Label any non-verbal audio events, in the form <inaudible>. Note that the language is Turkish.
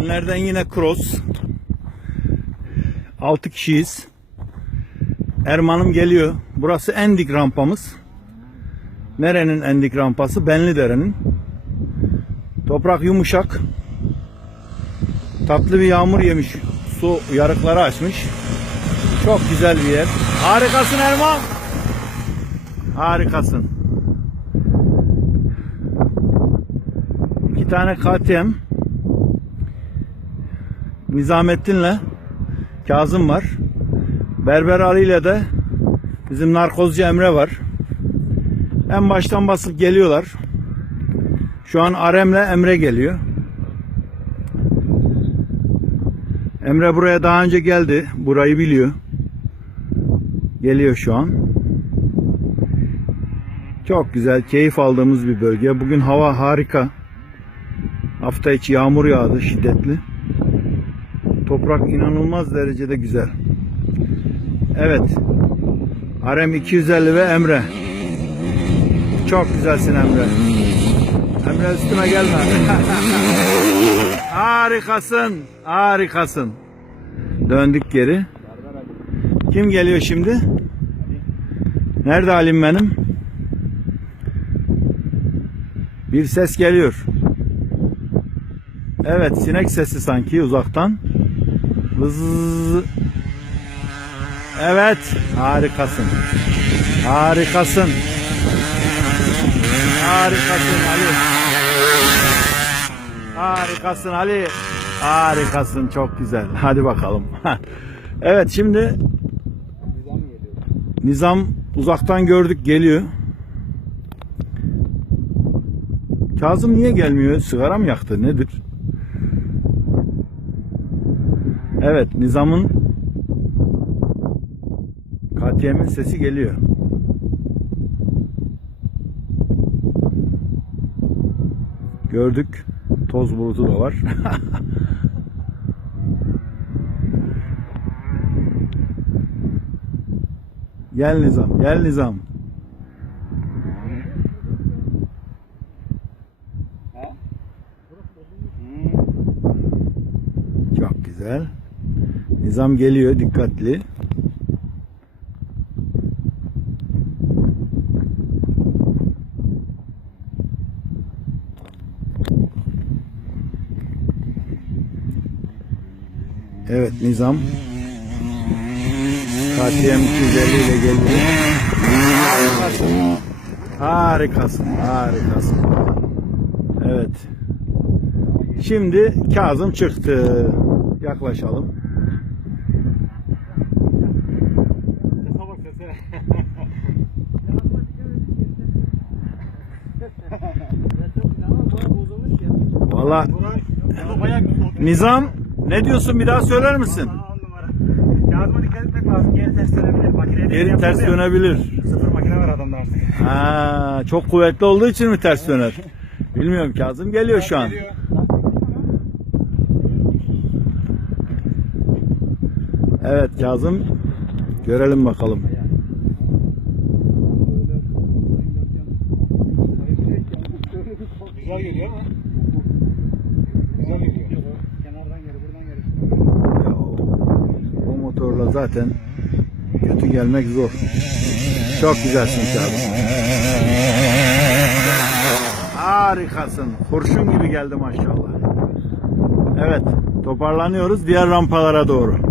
Günlerden yine cross. 6 kişiyiz. Erman'ım geliyor. Burası en dik rampamız. Nerenin en dik rampası? Benlidere'nin. Toprak yumuşak. Tatlı bir yağmur yemiş. Su yarıkları açmış. Çok güzel bir yer. Harikasın Erman. Harikasın. İki tane KTM. Nizamettin'le Kazım var. Berber Ali ile de bizim narkozcu Emre var. En baştan basıp geliyorlar. Şu an Arem'le Emre geliyor. Emre buraya daha önce geldi. Burayı biliyor. Geliyor şu an. Çok güzel, keyif aldığımız bir bölge. Bugün hava harika. Hafta içi yağmur yağdı şiddetli. Toprak inanılmaz derecede güzel. Evet. Arem 250 ve Emre. Çok güzelsin Emre. Emre üstüme gelme. <laughs> harikasın. Harikasın. Döndük geri. Kim geliyor şimdi? Nerede Halim benim? Bir ses geliyor. Evet sinek sesi sanki uzaktan. Evet harikasın. Harikasın. Harikasın Ali. Harikasın Ali. Harikasın çok güzel. <laughs> Hadi bakalım. <laughs> evet şimdi Nizam uzaktan gördük geliyor. Kazım niye gelmiyor? Sigara mı yaktı? Nedir? Evet, Nizam'ın KTM'in sesi geliyor. Gördük. Toz bulutu da var. <laughs> gel Nizam, gel Nizam. Çok güzel. Nizam geliyor dikkatli. Evet Nizam KTM 250 ile. Harikasın. Harikasın. Harikasın. Evet. Şimdi Kazım çıktı. Yaklaşalım. Valla. Nizam ne diyorsun bir daha söyler misin? Yardıma dikkat etmek lazım. Geri ters dönebilir. Makineye Geri ters dönebilir. Sıfır makine var adamda artık. Ha, çok kuvvetli olduğu için mi ters döner? Bilmiyorum Kazım geliyor şu an. Evet Kazım görelim bakalım. Güzel geliyor ama. Güzel geliyor. Kenardan geri, buradan geri. Ya, o motorla zaten kötü gelmek zor. Çok güzelsin Kazım. Harikasın. Kurşun gibi geldi maşallah. Evet toparlanıyoruz diğer rampalara doğru.